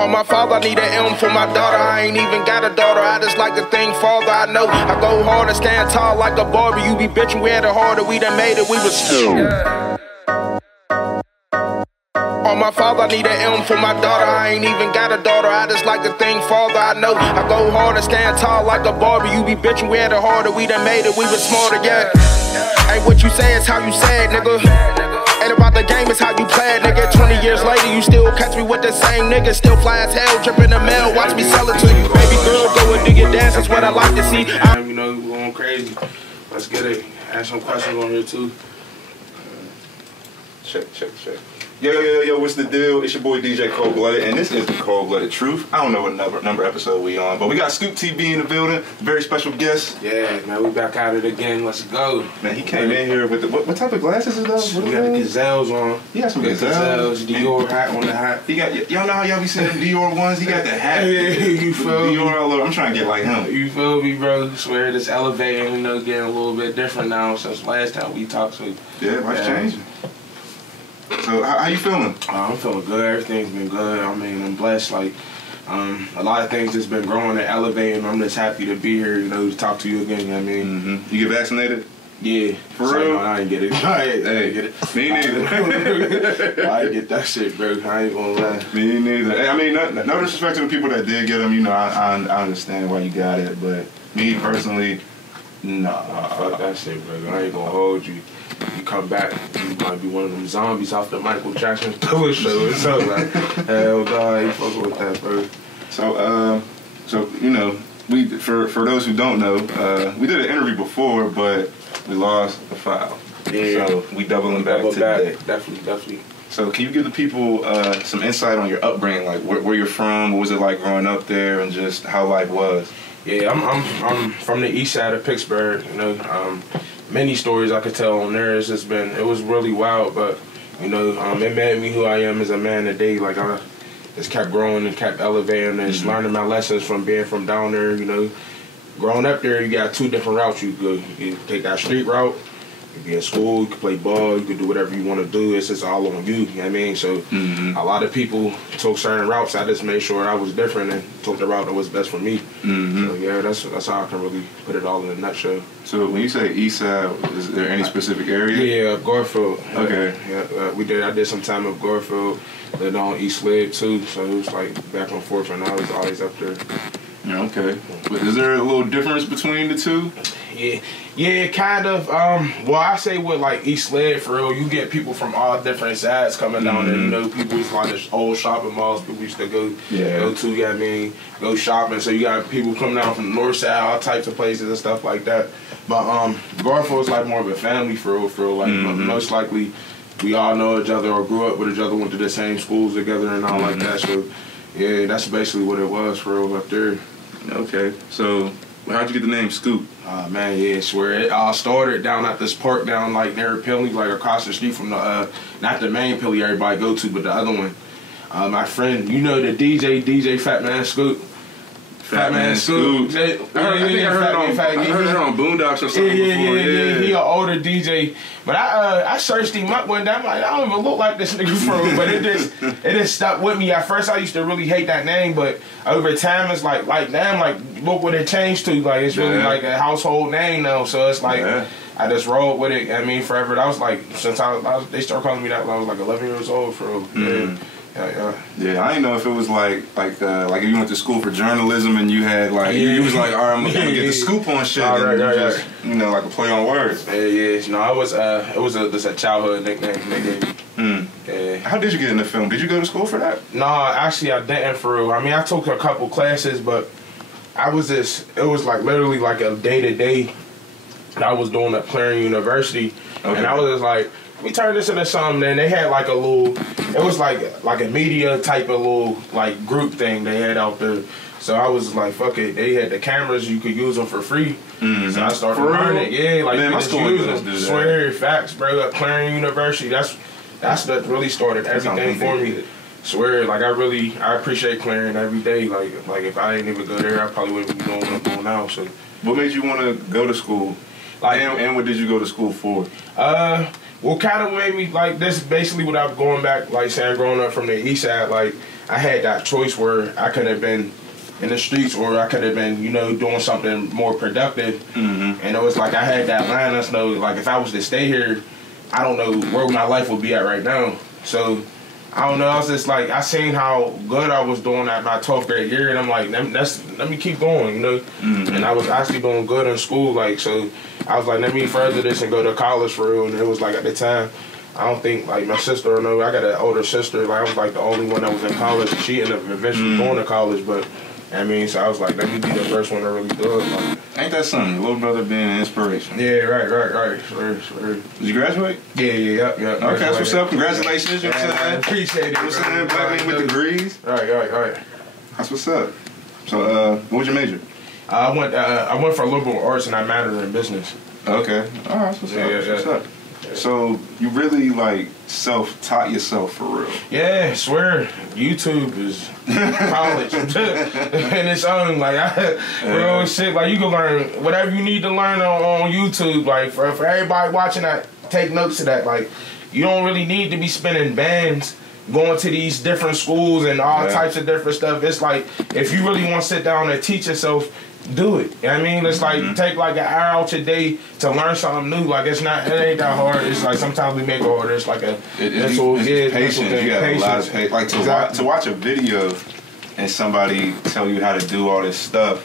On my father, I need an M for my daughter. I ain't even got a daughter, I just like to think farther. I know I go hard and stand tall like a barber. You be bitching, we had it harder, we done made it, we was still. On my father, I need an M for my daughter. I ain't even got a daughter, I just like to think farther. I know I go hard and stand tall like a barber. You be bitching, we had it harder, we done made it, we was smarter, yeah. Ain't what you say, it's how you say it, nigga. Ain't about the game, it's how you play it, nigga. 20 years later, you still catch me with the same nigga. Still fly as hell, drip in the mail, watch me sell it to you. Baby girl, go and do your dance, that's what I like to see. You know, we going crazy. Let's get it. Ask some questions on here, too. Check. Yo, what's the deal? It's your boy DJ Cold-Blooded, and this is the Cold-Blooded Truth. I don't know what number episode we on, but we got SCOOPTV in the building, very special guest. Yeah, man, we back at it again. Let's go. Man, he came in here with the, what type of glasses is those? We got the gazelles on. He got some gazelles. Dior hat on the hat. He got, y'all know how y'all be saying Dior ones? He got the hat. You feel me? Dior all over. I'm trying to get like him. You feel me, bro? Swear this elevating, you know, getting a little bit different now since last time we talked. So yeah, life's changing. So how you feeling? I'm feeling good. Everything's been good. I mean, I'm blessed. Like, a lot of things just been growing and elevating. I'm just happy to be here, you know, to talk to you again. You know what I mean? You get vaccinated? Yeah. For real? No, I ain't get it. I ain't get it. Me neither. I ain't get that shit, bro. I ain't gonna lie. Me neither. I mean, no disrespect to the people that did get them. You know, I understand why you got it, but me personally, nah. Fuck that shit, bro. I ain't gonna hold you. You come back, you might be one of them zombies off the Michael Jackson Thriller show. It's so like, hell no, I ain't fucking with that, bro. So you know, we for those who don't know, we did an interview before, but we lost the file. Yeah. So we doubling back today. Definitely. So can you give the people some insight on your upbringing, like where you're from, what was it like growing up there, and just how life was? Yeah, I'm from the east side of Pittsburgh. You know, many stories I could tell on there. It was really wild, but you know, it made me who I am as a man today. Like I just kept growing and kept elevating and just learning my lessons from being from down there. You know, growing up there, you got two different routes you go. You take that street route. You be in school, you can play ball, you can do whatever you want to do. It's just all on you know what I mean? So a lot of people took certain routes. I just made sure I was different and took the route that was best for me. So yeah, that's how I can really put it all in a nutshell. So when you say east side, is there any specific area? Yeah, Garfield. Okay. Yeah, I did some time at Garfield, lived on East Lib too, so it was like back and forth and I was always up there. Yeah, okay. But is there a little difference between the two? Yeah, kind of. Well, I say with like East Led, for real, you get people from all different sides coming down there. You know, people used to like the old shopping malls. People used to go to. You know what I mean? Go shopping. So you got people coming down from the north side, all types of places and stuff like that. But Garfield's like more of a family for real. Like most likely, we all know each other or grew up with each other, went to the same schools together and all like that. So yeah, that's basically what it was for real up there. Okay, so how'd you get the name Scoop? Man, yeah, swear it all started down at this park down like near Pilly, like across the street from the not the main Pilly everybody go to, but the other one. My friend, you know the DJ Fat Man Scoop. Fat Man Scoop. I think I heard it on Boondocks or something before. Yeah. He an older DJ. But I searched him up one day. I'm like, I don't even look like this nigga for real. But it just stuck with me. At first I used to really hate that name, but over time it's like damn, like look what it changed to. Like it's really like a household name now. So it's like I just rolled with it. I mean, forever. That was like since they started calling me that when I was like 11 years old for real. Yeah, I didn't know if it was like if you went to school for journalism and you had like you was like, all right, I'm gonna get the scoop on shit. Just, you know, like a play on words. Yeah. No, it was just a childhood nickname. Yeah. How did you get into film? Did you go to school for that? No, actually I didn't for real. I mean, I took a couple classes, but it was like literally like a day-to-day that I was doing at Clarion University, and I was just like, we turned this into something. Then they had like a little, it was like a media type of little like group thing they had out there. So I was like, fuck it. They had the cameras, you could use them for free. So I started learning. Yeah, like man, you just use them. Swear, facts, bro. At Clarion University, that's what really started everything for me. Swear, like I appreciate Clarion every day. Like if I didn't even go there, I probably wouldn't be doing what I'm doing now. So what made you want to go to school? Like, and what did you go to school for? What kind of made me, like, this is basically what I'm going back, like, saying growing up from the east side, like, I had that choice where I could have been in the streets or I could have been, you know, doing something more productive. And it was like I had that line. Let's know, like, if I was to stay here, I don't know where my life would be at right now. So I don't know. I was just like, I seen how good I was doing at my 12th grade year, and I'm like, let me keep going, you know. And I was actually doing good in school, like, so I was like, let me further this and go to college for real. And it was like at the time, I don't think like my sister or no, I got an older sister. Like I was like the only one that was in college. She ended up eventually going to college, but I mean, so I was like, let me be the first one to really do it. Like, ain't that something? Your little brother being an inspiration. Yeah, right. Sure. Did you graduate? Yeah. Okay, that's what's up. Congratulations. You know what I'm saying? Appreciate it. What's saying? Black man with degrees. Right. That's what's up. So, what was your major? I went for liberal arts and I majored in business. Okay. All right. That's what's up. So you really like self-taught yourself for real? Yeah, I swear. YouTube is college in its own. Like real shit. Like you can learn whatever you need to learn on YouTube. Like for everybody watching that, take notes of that. Like you don't really need to be spending bands going to these different schools and all types of different stuff. It's like if you really want to sit down and teach yourself, do it. You know what I mean? It's like take like an hour out your day to learn something new. Like it ain't that hard. It's like sometimes we make it harder. It's like a mental patience. You got a lot of patience. Like to watch a video and somebody tell you how to do all this stuff,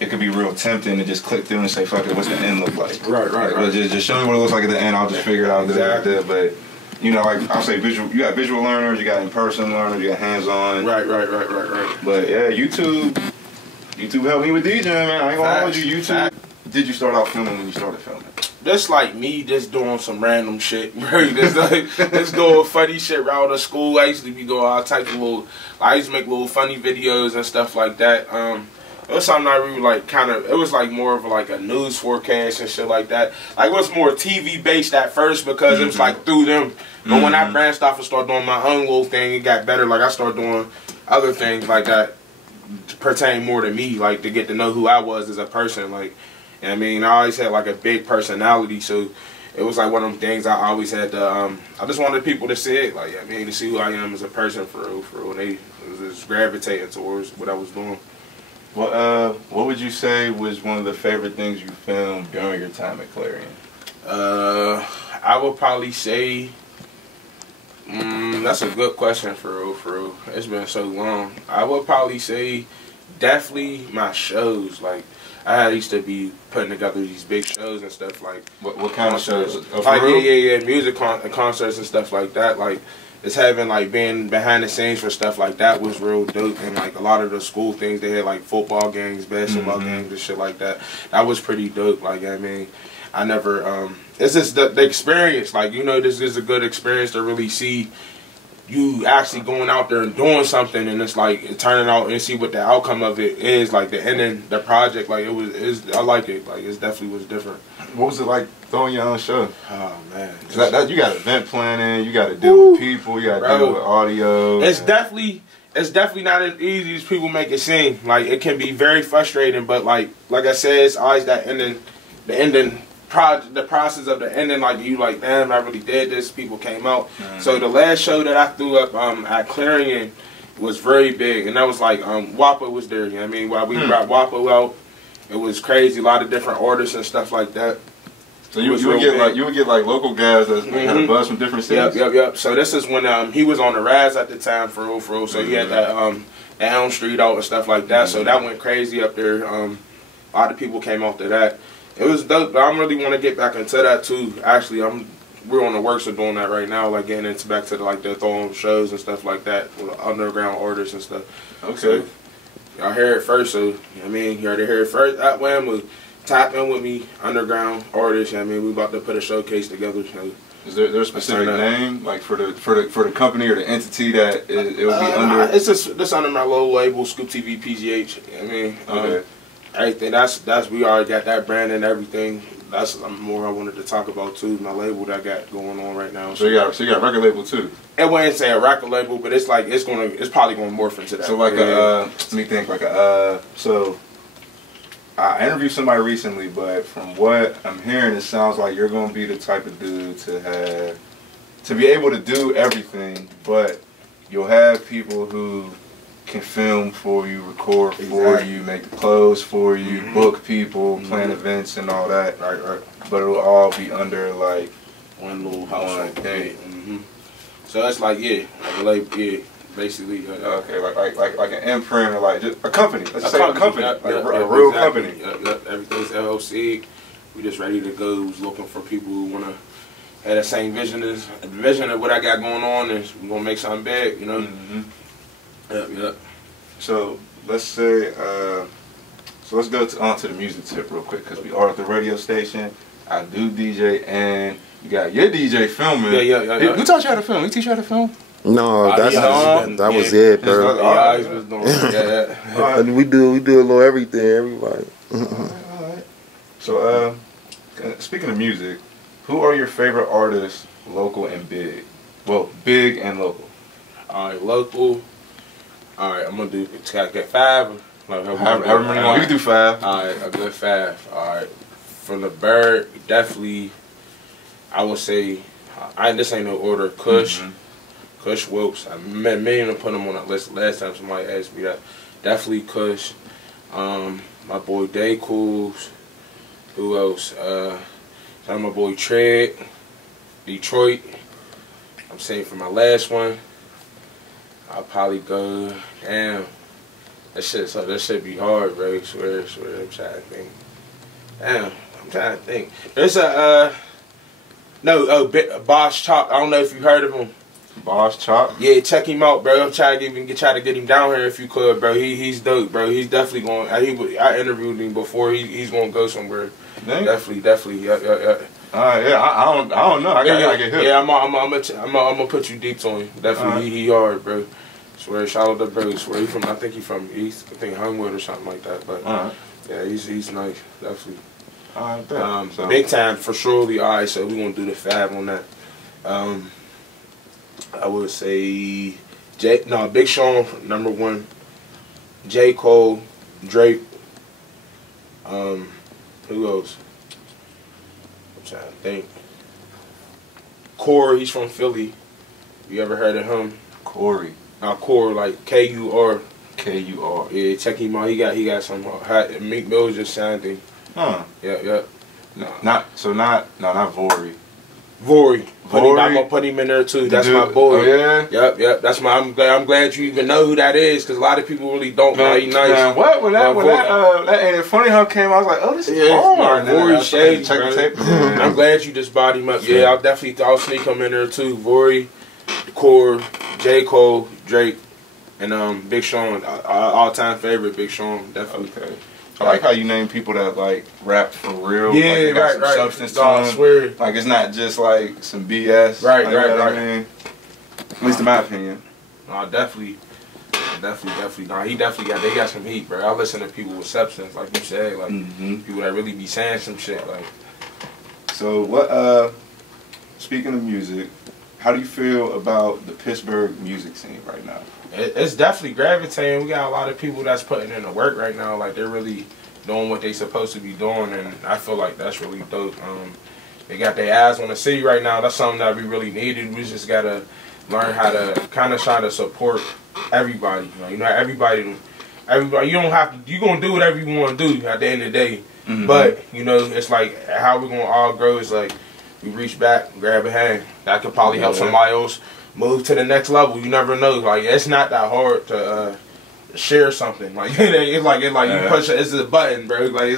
it could be real tempting to just click through and say, fuck it, what's the end look like? Right. Just show me what it looks like at the end, I'll just figure it out there. But you know, like I'll say visual, you got visual learners, you got in-person learners, you got hands-on. Right. But yeah, YouTube helped me with DJing, man. I ain't gonna hold you. YouTube. Did you start out filming when you started filming? Just like me, just doing some random shit, bro. Just doing funny shit right out of school. I used to be doing all types of little. I used to make little funny videos and stuff like that. It was something I really like. It was like more of like a news forecast and shit like that. Like it was more TV based at first because it was like through them. But when I branched off and started doing my own little thing, it got better. Like I started doing other things like that pertain more to me, like to get to know who I was as a person. Like, you know what I mean, I always had like a big personality, so it was like one of them things I always had to. I just wanted people to see it, like, I mean, to see who I am as a person for real. They was just gravitating towards what I was doing. What would you say was one of the favorite things you filmed during your time at Clarion? I would probably say. That's a good question for real. It's been so long. I would probably say definitely my shows. Like I used to be putting together these big shows and stuff like. What kind of shows? Like yeah, music concerts and stuff like that. Like just having like being behind the scenes for stuff like that was real dope. And like a lot of the school things, they had like football games, basketball games, and shit like that. That was pretty dope. Like I mean, I never. It's just the experience. Like you know, this is a good experience to really see you actually going out there and doing something, and it's like turning out and see what the outcome of it is. Like the ending, the project. Like I like it. Like it definitely was different. What was it like throwing your own show? Oh man, you got event planning. You got to deal with people. You got to deal with audio. It's definitely not as easy as people make it seem. Like it can be very frustrating, but like I said, it's always that ending. The process of the ending, like you like, damn, I really did this. People came out. So the last show that I threw up at Clarion was very big, and that was like WAPA was there. You know what I mean? While we brought WAPA out, it was crazy. A lot of different artists and stuff like that. So you would get like local guys that had a buzz from different cities. Yep. So this is when he was on the Raz at the time for real. So he had that Elm Street out and stuff like that. So that went crazy up there. A lot of people came out to that. It was dope, but I really want to get back into that too. Actually, we're on the works of doing that right now, like getting into back to the throwing shows and stuff like that with underground artists and stuff. Okay. So, y'all hear it first, so you know what I mean, you already hear it first. That wamo, tap in with me, underground artists. You know what I mean, we about to put a showcase together. So. Is there a specific name, like for the company or the entity that it will be under? It's just under my little label, SCOOPTV PGH. You know what I mean. Okay. Everything that's we already got that brand and everything. That's more I wanted to talk about too. My label that I got going on right now. So you got a record label too. It wouldn't say a record label, but it's like it's probably gonna morph into that. So like let me think so I interviewed somebody recently, but from what I'm hearing, it sounds like you're gonna be the type of dude to be able to do everything, but you'll have people who can film for you, record for you, make the clothes for you, book people, plan events and all that. Right. But it'll all be under like one little household thing. So it's like basically. Okay, like an imprint or like just a company. Let's say a company, like a real company. Everything's LLC. We just ready to go. Who's looking for people who wanna have the same vision of what I got going on, and we're gonna make something big, you know. Yep. So let's say, so let's go on to the music tip real quick, because we are at the radio station. I do DJ, and you got your DJ filming. Yeah. Who taught you how to film? He teach you how to film? No, that was it, bro. We do a little everything, everybody. Alright. So, speaking of music, who are your favorite artists, local and big? Well, big and local. Alright, local. Alright, I'm gonna do get 5. Like, however many you want. You can do 5. Alright, a good 5. Alright. From the bird, definitely, I would say, this ain't no order, Kush. Kush Wilkes. I meant to put him on that list last time somebody asked me that. Definitely Kush. My boy Day Cools. Who else? My boy Tread. Detroit. I'm saying for my last one, I'll probably go. Damn. That shit be hard, bro. Swear. I'm trying to think. Damn. I'm trying to think. There's Boss Chop. I don't know if you heard of him. Boss Chop? Yeah, check him out, bro. I'm trying to get him down here if you could, bro. He's dope, bro. He's definitely going. I interviewed him before. He's going to go somewhere. Dang. Definitely. Yeah. Alright, yeah. I don't know. I gotta get hit. Yeah, I'm gonna put you deep on him. Definitely, he hard, bro. Swear, shout out to bro. Swear, I think he from East. I think Homewood or something like that. But yeah, he's nice. Definitely. Alright, so big time for surely. Alright, so we gonna do the 5 on that. I would say Big Sean number 1, J. Cole, Drake. Who else? I'm trying to think. Core, he's from Philly. You ever heard of him? Corey. Core, like K-U-R. K-U-R. Yeah, check him out. He got some hot. Meek Mill just signed him. Huh. Yeah. Not Vory. Vory. I'm gonna put him in there too. That's my boy. Oh yeah. Yep. That's my. I'm glad you even know who that is, because a lot of people really don't know. He's nice. Man, what when that and it's funny how it came. I was like, oh, this is hard. Vory shady, check the tape. I'm glad you just bought him up. Yeah, I'll sneak him in there too. Vory, Core, J. Cole, Drake, and Big Sean. All-time favorite, Big Sean. Definitely. Okay. I like how you name people that like rap for real. Yeah, like, got some substance to them. I swear. Like it's not just like some BS. Right. I mean, at least in my opinion. Definitely. Nah, they got some heat, bro. I listen to people with substance, like you said, like people that really be saying some shit, like. So what? Speaking of music, how do you feel about the Pittsburgh music scene right now? It's definitely gravitating. We got a lot of people that's putting in the work right now. Like, they're really doing what they supposed to be doing, and I feel like that's really dope. They got their eyes on the city right now. That's something that we really needed. We just gotta learn how to kind of try to support everybody. You know, everybody. You don't have to. You gonna do whatever you want to do at the end of the day. But you know, it's like how we gonna all grow is like we reach back, grab a hand. That could probably help somebody else move to the next level. You never know. Like, it's not that hard to share something. Like it's like you push it. It's a button, bro. Like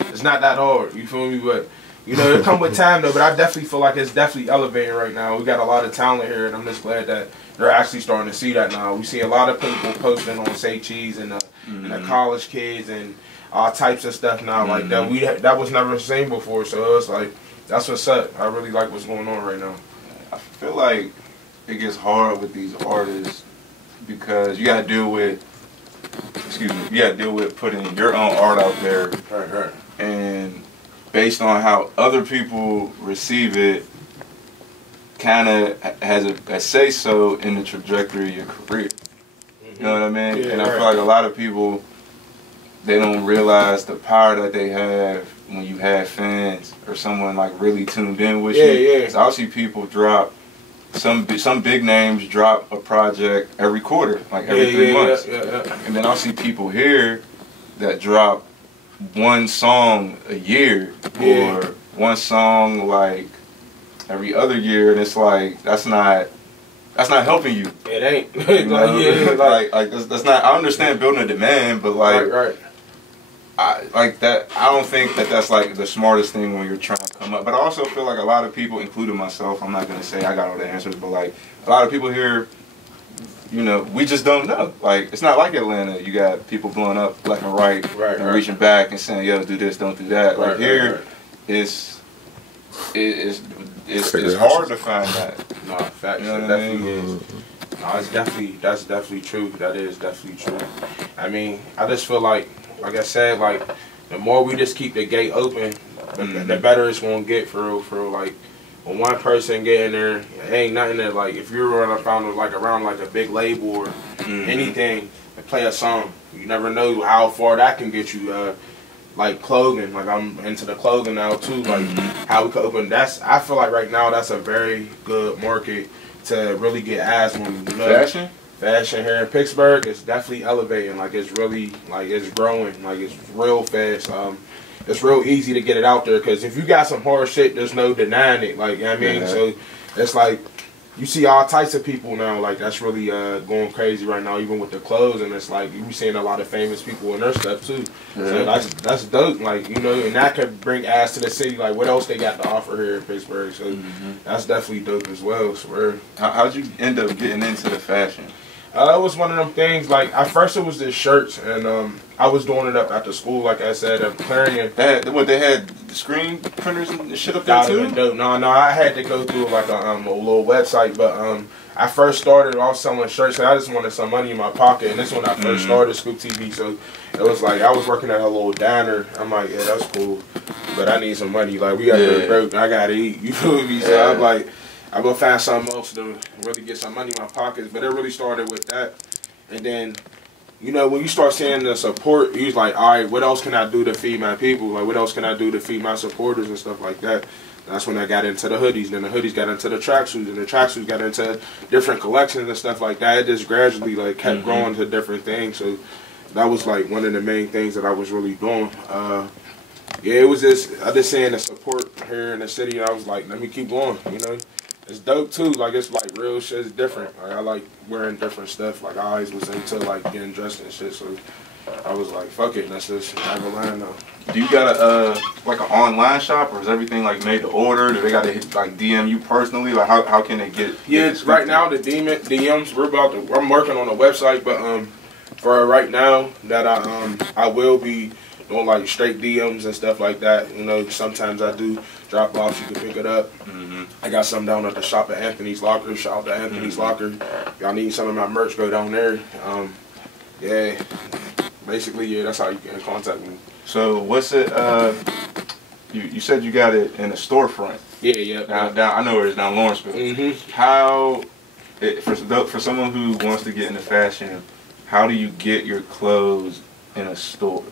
it's not that hard. You feel me? But you know, it come with time though. But I definitely feel like it's definitely elevating right now. We got a lot of talent here, and I'm just glad that they're actually starting to see that now. We see a lot of people posting on Say Cheese and the college kids and all types of stuff now like that. That was never seen before. So it's like that's what's up. I really like what's going on right now. I feel like it gets hard with these artists because you gotta deal with putting your own art out there. Right. And based on how other people receive it, kind of has a say-so in the trajectory of your career. You know what I mean? Yeah, and I feel like a lot of people, they don't realize the power that they have when you have fans or someone like really tuned in with you. Yeah. So I'll see people drop some big names drop a project every quarter, like every 3 months. And then I'll see people here that drop one song a year or one song like every other year, and it's like that's not helping you. It ain't. You know? like that's not. I understand building a demand, but like I don't think that's like the smartest thing when you're trying to come up. But I also feel like a lot of people, including myself, I'm not gonna say I got all the answers, but like a lot of people here, you know, we just don't know. Like, it's not like Atlanta. You got people blowing up left and right, and reaching back and saying, "Yo, do this, don't do that." Like here, it's hard to find that. No, facts. You know what definitely is. No, that's definitely true. That is definitely true. I mean, I just feel like I said, like the more we just keep the gate open, the better it's gonna get for real. Like when one person get in there, ain't nothing that like if you're around like a big label or anything and play a song, you never know how far that can get you. Like clothing, like I'm into the clothing now too. Like how we could open. I feel like right now that's a very good market to really get ass on. You know? Fashion here in Pittsburgh is definitely elevating. Like it's really it's growing. Like it's real fast. It's real easy to get it out there because if you got some hard shit, there's no denying it. Like, you know what I mean? So it's like you see all types of people now. Like that's really going crazy right now, even with the clothes. And it's like you be seeing a lot of famous people in their stuff too. So that's dope. Like, you know, and that could bring ass to the city. Like what else they got to offer here in Pittsburgh? So that's definitely dope as well. So how'd you end up getting into the fashion? It was one of them things, like, at first it was the shirts, and I was doing it up at the school, like I said, at Clarion. They had the screen printers and shit up there too? No, I had to go through, like, a little website, but I first started off selling shirts, and I just wanted some money in my pocket, and this when I first started SCOOPTV, so it was like, I was working at a little diner. I'm like, yeah, that's cool, but I need some money. Like, we got to broke, I got to eat, you feel me? So I'm like, I'm going to find something else to really get some money in my pockets. But it really started with that. And then, you know, when you start seeing the support, you're like, all right, what else can I do to feed my people? Like, what else can I do to feed my supporters and stuff like that? That's when I got into the hoodies. Then the hoodies got into the tracksuits. And the tracksuits got into different collections and stuff like that. It just gradually, like, kept growing to different things. So that was, like, one of the main things that I was really doing. Yeah, it was just, I just seeing the support here in the city. And I was like, let me keep going, you know. It's dope too, like it's like real shit, it's different. Like I like wearing different stuff. Like I always was into like getting dressed and shit, so I was like, fuck it, let's just have a line now. Do you got a like an online shop, or is everything like made to order? Do they got to like DM you personally? Like how can they get? Yeah, right now the DMs I'm working on a website, but for right now that I will be doing like straight DMs and stuff like that. You know, sometimes I do drop offs, you can pick it up. I got some down at the shop at Anthony's Locker. Shout out to Anthony's Locker. Y'all need some of my merch, go down there. Yeah, basically, yeah, that's how you can contact me. So what's it, you said you got it in a storefront. Yeah. Down, I know where it is, down Lawrenceville. How, for someone who wants to get into fashion, how do you get your clothes in a store?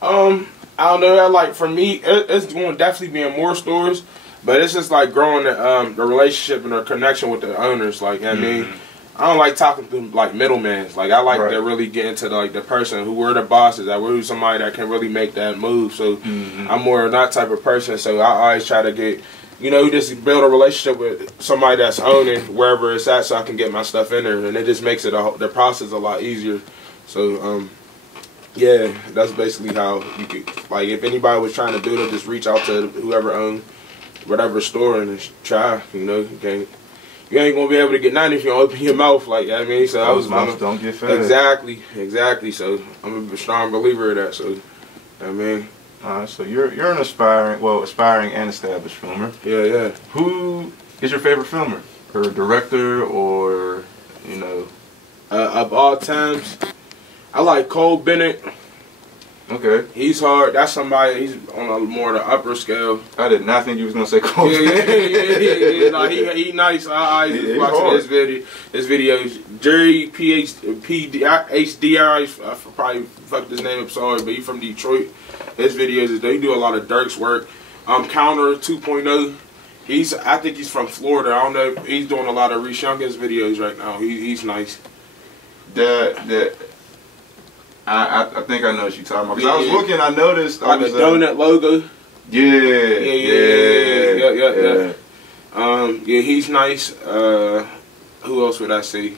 I don't know. Like for me, it's going to definitely be in more stores, but it's just like growing the relationship and the connection with the owners. Like, I mean, I don't like talking to like middlemen. Like I like to really get into the person who were the bosses. That we're somebody that can really make that move. So I'm more of that type of person. So I always try to get, you know, just build a relationship with somebody that's owning wherever it's at, so I can get my stuff in there, and it just makes it the process a lot easier. So yeah, that's basically how you could, like, if anybody was trying to do it, just reach out to whoever owned whatever store and just try, you know. You ain't gonna be able to get nothing if you don't open your mouth, like, you know what I mean? So those mouths don't get fed. Exactly. So I'm a strong believer of that, so, you know what I mean? Alright, so you're an aspiring and established filmer. Yeah. Who is your favorite filmer? Or director, or, you know? Of all times, I like coldblooded. Okay. He's hard. That's somebody, he's on a more the upper scale. I did not think you was going to say coldblooded. Yeah. No, he nice. I watching his videos. Jerry PhDI, I probably fucked his name up, sorry, but he's from Detroit. His videos, they do a lot of Dirk's work. Counter 2.0. I think he's from Florida. I don't know. He's doing a lot of Reese Youngins videos right now. He's nice. I think I know what you're talking about. Cause I was looking, I noticed like a donut logo. Yeah. Yeah, he's nice. Who else would I say?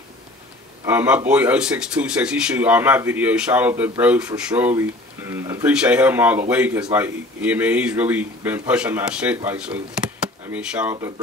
My boy 0626, he shoot all my videos. Shout out to bro for surely. I appreciate him all the way, cause like, yeah, man, he's really been pushing my shit. Like, so, I mean, shout out to bro.